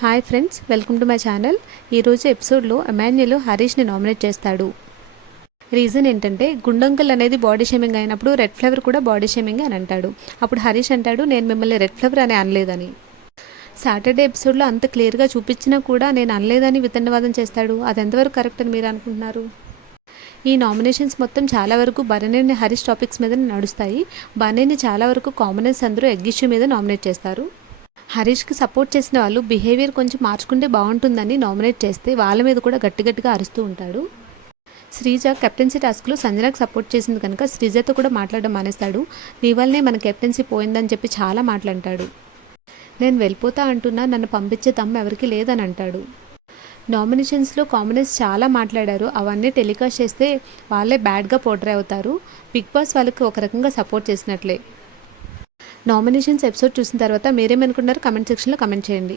Hi friends, welcome to my channel. ఈరోజు ఎపిసోడ్లో Emmanuel హరీష్ని nominate చేస్తాడు. రీజన్ ఏంటంటే గుండంకల్ అనేది బాడీ షేమింగ్ అయినప్పుడు రెడ్ ఫ్లవర్ కూడా బాడీ షేమింగ్ అని అంటాడు. అప్పుడు హరీష్ అంటాడు, నేను మిమ్మల్ని రెడ్ ఫ్లవర్ అని అనలేదని. సాటర్డే ఎపిసోడ్లో అంత క్లియర్గా చూపించినా కూడా నేను అనలేదని వితండవాదం చేస్తాడు. అది ఎంతవరకు కరెక్ట్ అని మీరు అనుకుంటున్నారు? ఈ నామినేషన్స్ మొత్తం చాలా వరకు బనేని హరీష్ టాపిక్స్ మీద నడుస్తాయి. బనేని చాలా వరకు కామనర్స్ అందరూ ఎగ్ ఇష్యూ మీద నామినేట్ చేస్తారు. హరీష్కి సపోర్ట్ చేసిన వాళ్ళు బిహేవియర్ కొంచెం మార్చుకుంటే బాగుంటుందని నామినేట్ చేస్తే వాళ్ళ మీద కూడా గట్టిగా అరుస్తూ ఉంటాడు. శ్రీజ కెప్టెన్సీ టాస్క్లో సంజనాకు సపోర్ట్ చేసింది కనుక శ్రీజతో కూడా మాట్లాడడం మానేస్తాడు. నీ వల్లనే మన కెప్టెన్సీ పోయిందని చెప్పి చాలా మాట్లాంటాడు. నేను వెళ్ళిపోతా అంటున్నా, నన్ను పంపించే దమ్ము ఎవరికి లేదని అంటాడు. నామినేషన్స్లో కామనర్స్ చాలా మాట్లాడారు. అవన్నీ టెలికాస్ట్ చేస్తే వాళ్ళే బ్యాడ్గా పోర్ట్రే అవుతారు. బిగ్ బాస్ వాళ్ళకి ఒక రకంగా సపోర్ట్ చేసినట్లే. నామినేషన్స్ ఎపిసోడ్ చూసిన తర్వాత మీరేమనుకున్నారో కమెంట్ సెక్షన్లో కమెంట్ చేయండి.